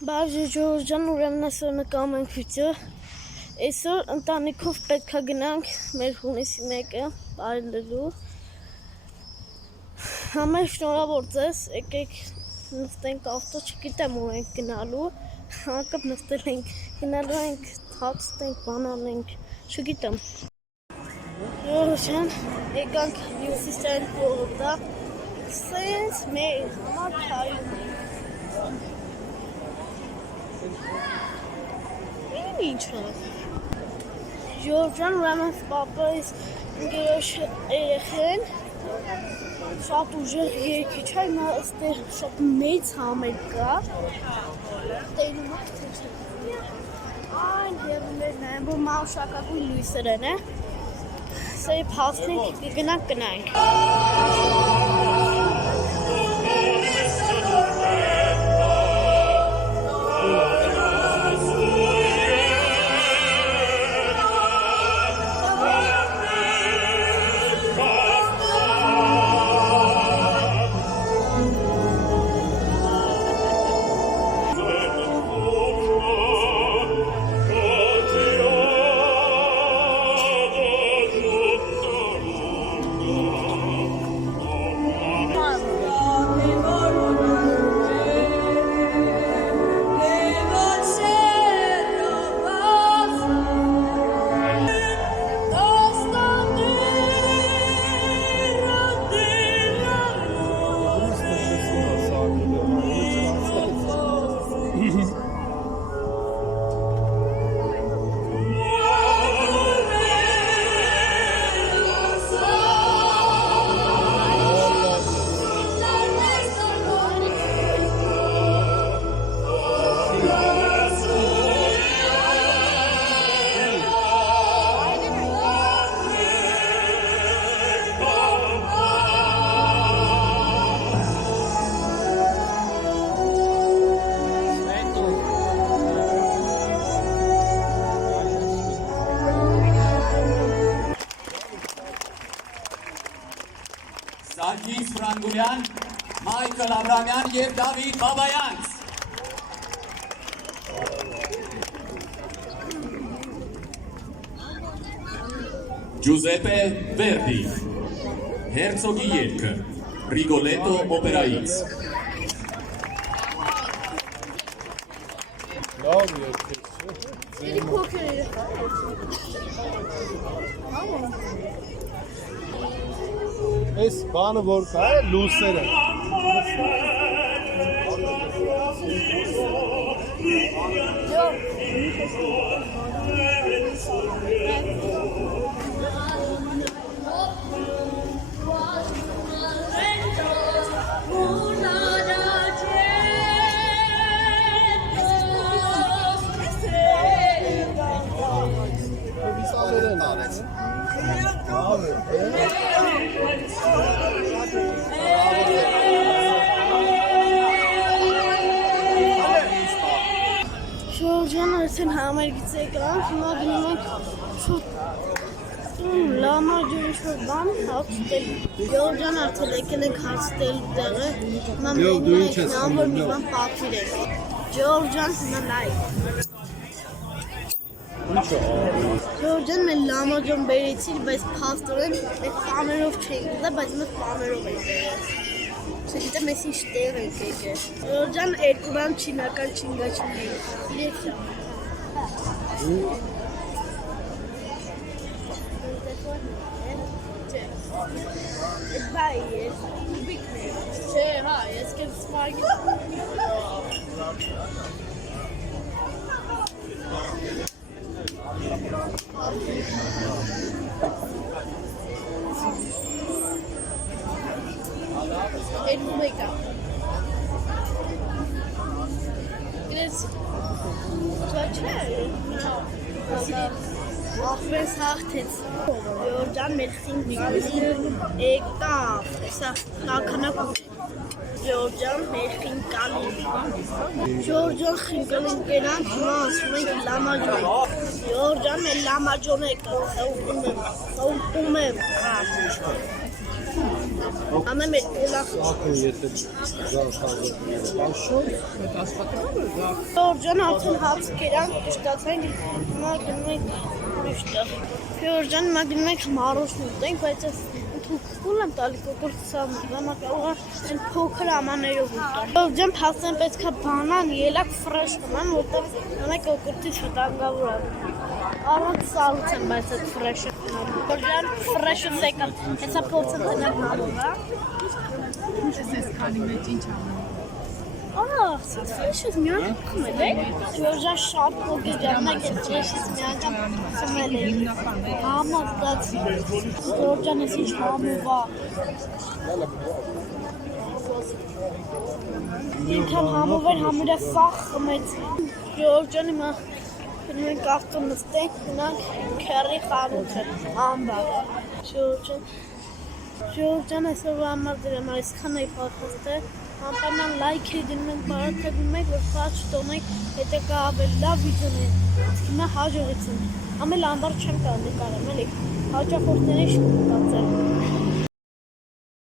Բարի Ջորջան, ուրեմն այսօր նկարում ենք վիդեո։ Այսօր ընտանիքով պետք է գնանք մեր հունիսի 1-ը այլելու։ Համեր շնորհավոր ձեզ, եկեք նստենք ավտո, չգիտեմ ուր ենք գնալու, հակապ նստել ենք, գնալու ենք, հացնենք, բան անենք, չգիտեմ։ Ջորջան, եկանք հյուսիսային կողմը, սենց մեր համար քայլում ենք։ Ինչ է։ Ջորջան, ուրեմն պապայիս ընկերոջ երեխեն շատ ուժեղ երգիչ է, նա այստեղ շատ մեծ համեր կա։ Տենում եք թե չէ։ Այն հեռուներն են, որ մանուշակագույն լույսեր են, սա եվ հասնենք, գնանք։ Սարգիս Ֆրանգուլյան, Մայքլ Աբրամյան և Դավիթ Բաբայանց։ Ջուզեպե Վերդի, Հերցոգի երգը, Ռիգոլետո օպերայից։ Լավ երգեր չէ։ Երի փոքր է։ Այս բանը որ կա է լուսերը։ Ջորջան արդեն համերգից եկանք, հիմա գնում ենք շուտ լամա ջուրիշոր բան հացտել։ Ջորջան արդեն եկել ենք հացտել տեղը, հիմա մենք նամ որ մի բան պատվիր ենք։ Ջորջան հիմա նայ։ Ջորջան մեր լամա ջոն բերեցիր, բայց փաստորեն մենք պաներով չենք ուզա, բայց մենք պաներով ենք բերել։ Չգիտեմ ես ինչ տեղ ենք եկել։ Ջորջան երկու բան չինական չինգաչին ենք։ Իրեքսա։ Էդ բայ ես, բիքն է։ Չէ, հա, ես կեմ սմարգի։ Էդ մեկա։ Գրեց, չա չէ։ Ախվես հաղթեց։ Ջորջան մեր խինգալին եկավ, սա կականակ ուղ։ Ջորջան մեր խինգալին։ Ջորջան խինգալին կենանք, հիմա ասում ենք լամաջոն։ Ջորջան մեր լամաջոն եկավ, սա ուղում եմ։ Անեմ է լախ։ Ակը եթե Ժորժան արդեն հաց կերան, կշտացանք, հիմա գնում ենք ուրիշ տեղ։ Ժորժան հիմա գնում ենք մարոշն ուտենք, բայց ես թուքուլ եմ տալի կոկորտսա մա կարող են փոքր ամաներով ուտել։ Ժորժան փաստեն պետք է բանան, ելակ ֆրեշ խմեն, որտեղ նամա կոկորտից վտանգավոր է։ Առանց սալուց եմ, բայց այդ ֆրեշը խմել։ Ժորժան ֆրեշը սեկա, հեսա փորձեմ տնեմ համով, Ինչ ես քանի մեջ ինչ անում։ ֆրեշը միան խմել է։ Ժորժան շատ կոկեջանակ է ֆրեշը միան խմել է։ Համոզված Ժորժան ես ինչ համով է։ Ինքան համով էր համերը սաղ խմեց։ Ժորժան հիմա գնում ենք ավտո նստենք, գնանք քերի խանութը, ամբար։ Ժորժան այսօրվա համար դրեմ այսքան է պատմել, անպայման լայք է դնում ենք, բարակագում եք, որ խաչ տոնենք, հետեկա ավել լավ վիդյոներ, հիմա հաջողեցին, ամել ամբար չեմ կա նկարեմ, էլի, հաճախորդների շուտ տացել։